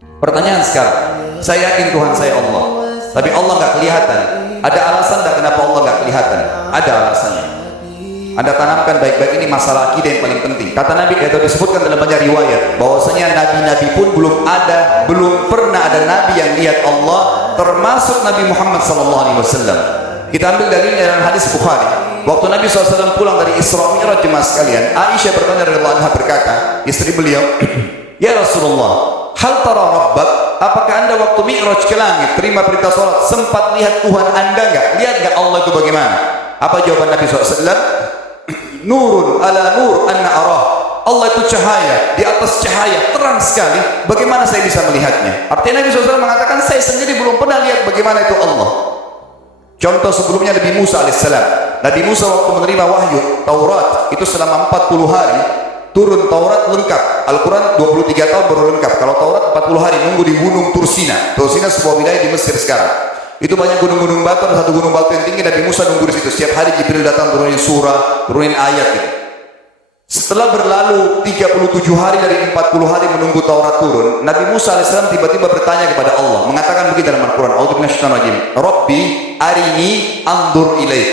Pertanyaan sekarang, saya yakin Tuhan saya Allah, tapi Allah nggak kelihatan. Ada alasan nggak kenapa Allah nggak kelihatan? Ada alasannya. Anda tanamkan baik-baik, ini masalah akidah yang paling penting. Kata Nabi, itu disebutkan dalam banyak riwayat, bahwasanya nabi-nabi pun belum pernah ada nabi yang lihat Allah, termasuk Nabi Muhammad SAW. Kita ambil dalilnya dalam hadis Bukhari. Waktu Nabi SAW pulang dari Isra Mi'raj, jemaah sekalian, Aisyah bertanya radhiyallahu anha, berkata, istri beliau, ya Rasulullah, hal tara rabbak, apakah anda waktu Mi'raj ke langit terima perintah sholat sempat lihat Tuhan anda enggak? Lihat enggak Allah itu bagaimana? Apa jawaban Nabi SAW? Nurun ala nur anna arah, Allah itu cahaya, di atas cahaya, terang sekali, bagaimana saya bisa melihatnya? Artinya Nabi SAW mengatakan, saya sendiri belum pernah lihat bagaimana itu Allah. Contoh sebelumnya Nabi Musa alaihissalam. Nabi Musa waktu menerima wahyu Taurat itu selama 40 hari turun Taurat lengkap. Al-Quran 23 tahun baru lengkap. Kalau Taurat 40 hari nunggu di gunung Tursina. Tursina sebuah wilayah di Mesir sekarang. Itu banyak gunung-gunung batu, ada satu gunung batu yang tinggi, Nabi Musa nunggu di situ. Setiap hari Jibril datang turunin surah, turunin ayat gitu. Setelah berlalu 37 hari dari 40 hari menunggu Taurat turun, Nabi Musa AS tiba-tiba bertanya kepada Allah, mengatakan begini dalam Al-Quran, A'udzu minasyaitonir rajim, Rabbi arini andur ilaik.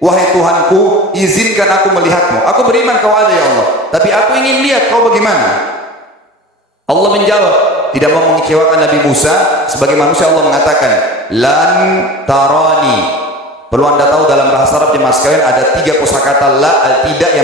Wahai Tuhanku, izinkan aku melihatmu. Aku beriman kau ada ya Allah, tapi aku ingin lihat kau bagaimana. Allah menjawab, tidak mau mengecewakan Nabi Musa. Sebagai manusia Allah mengatakan, lan tarani. Perlu anda tahu dalam bahasa Arab jemaah sekalian ada 3 kosakata la, tidak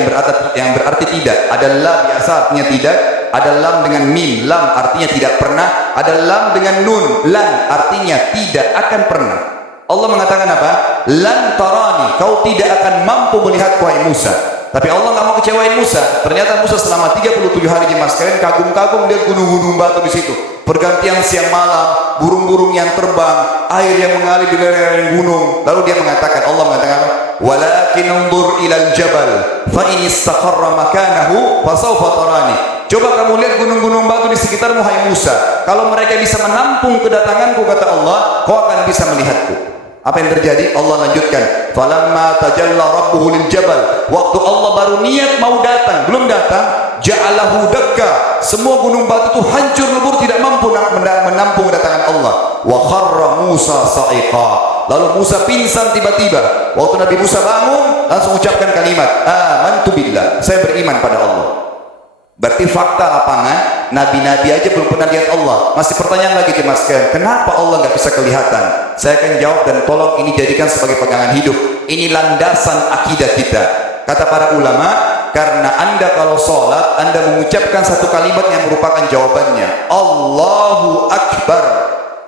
yang berarti tidak. Ada la biasa artinya tidak, ada lam dengan mim, lam artinya tidak pernah, ada lam dengan nun, lan artinya tidak akan pernah. Allah mengatakan apa? Lan tarani, kau tidak akan mampu melihat wahai Musa. Tapi Allah nggak mau kecewain Musa. Ternyata Musa selama 37 hari jemaah sekalian kagum-kagum lihat gunung-gunung batu di situ. Pergantian siang malam, burung-burung yang terbang, air yang mengalir di lereng gunung. Lalu dia mengatakan, Allah mengatakan, walakin undur ilal jabal, fa in istaqarra makanahu fa sawfa tarani. Coba kamu lihat gunung-gunung batu di sekitarmu hai Musa. Kalau mereka bisa menampung kedatanganku, kata Allah, kau akan bisa melihatku. Apa yang terjadi? Allah lanjutkan, falamma tajalla rabbuhu lil jabal, waktu Allah baru niat mau datang, belum datang, ja'alahu dakka, semua gunung batu itu hancur lebur, tidak mampu menampung kedatangan Allah. Wa kharra Musa sa'iqa, lalu Musa pingsan tiba-tiba. Waktu Nabi Musa bangun, langsung ucapkan kalimat amantu billah, saya beriman pada Allah. Berarti fakta lapangan, nabi-nabi aja belum pernah lihat Allah. Masih pertanyaan lagi jemaah sekalian, kenapa Allah nggak bisa kelihatan? Saya akan jawab dan tolong ini jadikan sebagai pegangan hidup. Ini landasan akidah kita. Kata para ulama, karena anda kalau sholat, anda mengucapkan satu kalimat yang merupakan jawabannya. Allahu Akbar.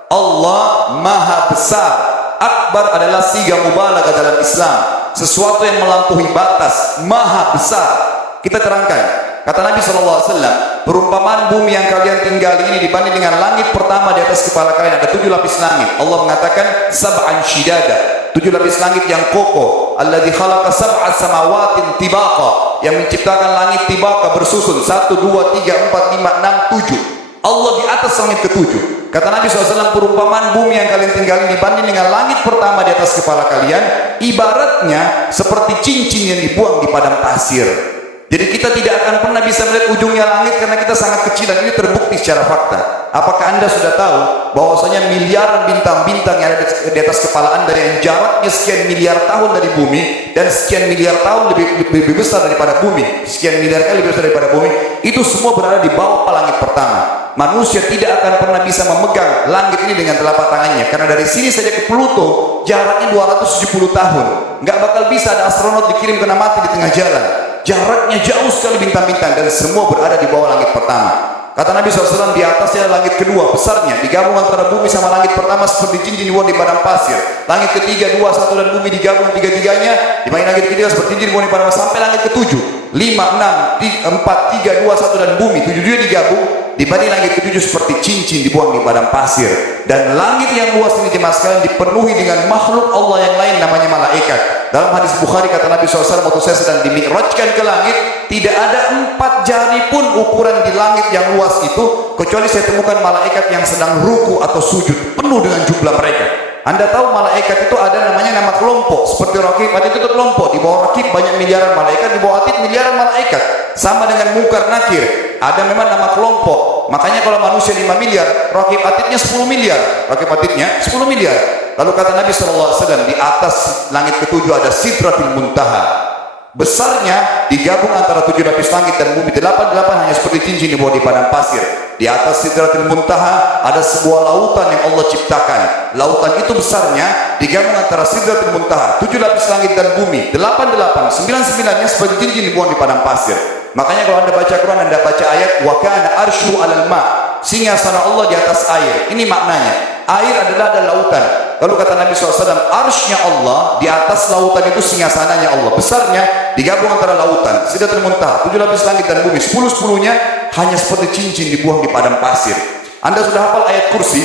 Allah Maha Besar. Akbar adalah siga mubalaghah dalam Islam. Sesuatu yang melampaui batas, Maha Besar. Kita terangkan. Kata Nabi SAW, perumpamaan bumi yang kalian tinggali ini dibanding dengan langit pertama di atas kepala kalian ada 7 lapis langit. Allah mengatakan sab'an shidada, 7 lapis langit yang kokoh. Alladzi khalaqa sab'a samawatin tibaqa, yang menciptakan langit tibaqa bersusun 1, 2, 3, 4, 5, 6, 7. Allah di atas langit ke-7. Kata Nabi SAW, perumpamaan bumi yang kalian tinggali dibanding dengan langit pertama di atas kepala kalian, ibaratnya seperti cincin yang dibuang di padang pasir. Jadi kita tidak akan pernah bisa melihat ujungnya langit karena kita sangat kecil, dan ini terbukti secara fakta. Apakah anda sudah tahu bahwasanya miliaran bintang-bintang yang ada di atas kepala anda yang jaraknya sekian miliar tahun dari bumi dan sekian miliar tahun lebih besar daripada bumi, sekian miliar kali lebih besar daripada bumi, itu semua berada di bawah langit pertama. Manusia tidak akan pernah bisa memegang langit ini dengan telapak tangannya, karena dari sini saja ke Pluto jaraknya 270 tahun. Nggak bakal bisa ada astronot dikirim kena mati di tengah jalan. Jaraknya jauh sekali bintang-bintang, dan semua berada di bawah langit pertama. Kata Nabi SAW, di atasnya langit kedua besarnya, digabung antara bumi sama langit pertama seperti cincin dibuang di padang pasir. Langit ketiga, 2, 1 dan bumi digabung tiga-tiganya, dibagi langit ketiga seperti cincin dibuang di padang pasir, sampai langit ke-7, 5, 6, 4, 3, 2, 1 dan bumi 7 digabung, dibanding langit ke-7 seperti cincin dibuang di padang pasir. Dan langit yang luas ini jemaah sekalian dipenuhi dengan makhluk Allah yang lain namanya malaikat. Dalam hadis Bukhari kata Nabi SAW, waktu saya sedang dimi'rajkan ke langit, tidak ada 4 jari pun ukuran di langit yang luas itu, kecuali saya temukan malaikat yang sedang ruku atau sujud, penuh dengan jumlah mereka. Anda tahu malaikat itu ada namanya nama kelompok, seperti Raqib, ada itu kelompok. Di bawah Raqib banyak miliaran malaikat, di bawah Atid miliaran malaikat. Sama dengan Munkar Nakir, ada memang nama kelompok. Makanya kalau manusia 5 miliar, rakib atidnya 10 miliar. Rakib atidnya 10 miliar. Lalu kata Nabi SAW, di atas langit ketujuh ada Sidratul Muntaha. Besarnya digabung antara 7 lapis langit dan bumi. 8 hanya seperti cincin di bawah di padang pasir. Di atas Sidratul Muntaha ada sebuah lautan yang Allah ciptakan. Lautan itu besarnya digabung antara Sidratul Muntaha, 7 lapis langit dan bumi. 9-9-nya seperti cincin di bawah di padang pasir. Makanya kalau Anda baca Quran, Anda baca ayat wa kana arsyu 'alal ma'. Singgasana Allah di atas air. Ini maknanya. Air adalah ada lautan. Lalu kata Nabi SAW, arsy-nya Allah di atas lautan itu singgasananya Allah. Besarnya digabung antara lautan, Sidratul Muntaha, 7 lapis langit dan bumi. 10-10-nya hanya seperti cincin dibuang di padang pasir. Anda sudah hafal ayat kursi?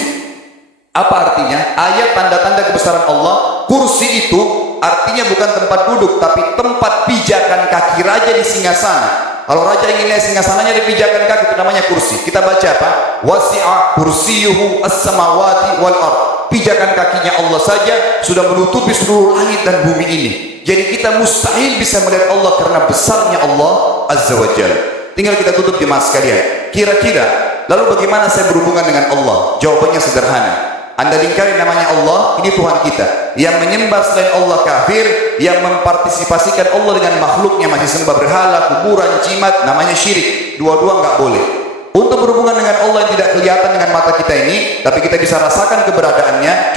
Apa artinya? Ayat tanda-tanda kebesaran Allah. Kursi itu artinya bukan tempat duduk, tapi tempat pijakan kaki raja di singgasana. Kalau raja ingin lihat singgasananya dipijakan kaki, itu namanya kursi. Kita baca apa? Wasi'a kursiyuhu as-samawati wal ard. Pijakan kakinya Allah saja sudah menutupi seluruh langit dan bumi ini. Jadi kita mustahil bisa melihat Allah karena besarnya Allah Azza wa Jalla. Tinggal kita tutup jemaah sekalian. Kira-kira lalu bagaimana saya berhubungan dengan Allah? Jawabannya sederhana. Anda lingkari namanya Allah, ini Tuhan kita. Yang menyembah selain Allah kafir, yang mempartisipasikan Allah dengan makhluknya, masih sembah berhala, kuburan, jimat, namanya syirik. Dua-dua nggak boleh. Untuk berhubungan dengan Allah yang tidak kelihatan dengan mata kita ini, tapi kita bisa rasakan keberadaannya,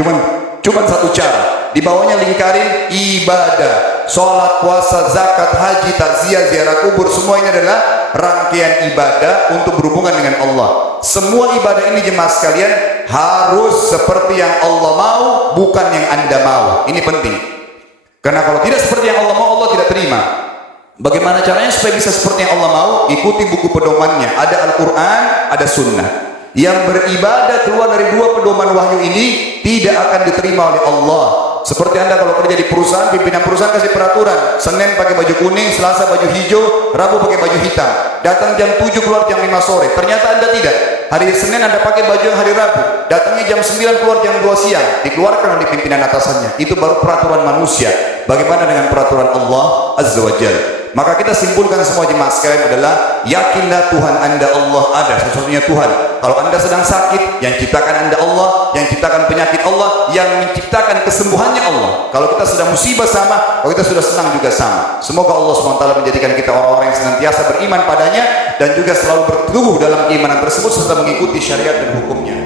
cuman satu cara. Di bawahnya lingkarin ibadah, sholat, puasa, zakat, haji, takziah, ziarah kubur, semua ini adalah rangkaian ibadah untuk berhubungan dengan Allah. Semua ibadah ini jemaah sekalian harus seperti yang Allah mau, bukan yang Anda mau. Ini penting. Karena kalau tidak seperti yang Allah mau, Allah tidak terima. Bagaimana caranya supaya bisa seperti yang Allah mau? Ikuti buku pedomannya. Ada Al-Quran, ada Sunnah. Yang beribadah keluar dari dua pedoman wahyu ini tidak akan diterima oleh Allah. Seperti Anda kalau kerja di perusahaan, pimpinan perusahaan kasih peraturan, Senin pakai baju kuning, Selasa baju hijau, Rabu pakai baju hitam. Datang jam 7, keluar jam 5 sore. Ternyata Anda tidak. Hari Senin Anda pakai baju yang hari Rabu. Datangnya jam 9, keluar jam 2 siang. Dikeluarkan oleh pimpinan atasannya. Itu baru peraturan manusia. Bagaimana dengan peraturan Allah Azza wa Jalla? Maka kita simpulkan semua jemaah sekalian adalah yakinlah Tuhan Anda Allah ada, satu-satunya Tuhan. Kalau Anda sedang sakit, yang ciptakan Anda Allah, yang ciptakan penyakit Allah, yang menciptakan kesembuhannya Allah. Kalau kita sedang musibah sama, kalau kita sudah senang juga sama. Semoga Allah SWT menjadikan kita orang-orang yang senantiasa beriman padanya dan juga selalu bertumbuh dalam keimanan tersebut serta mengikuti syariat dan hukumnya.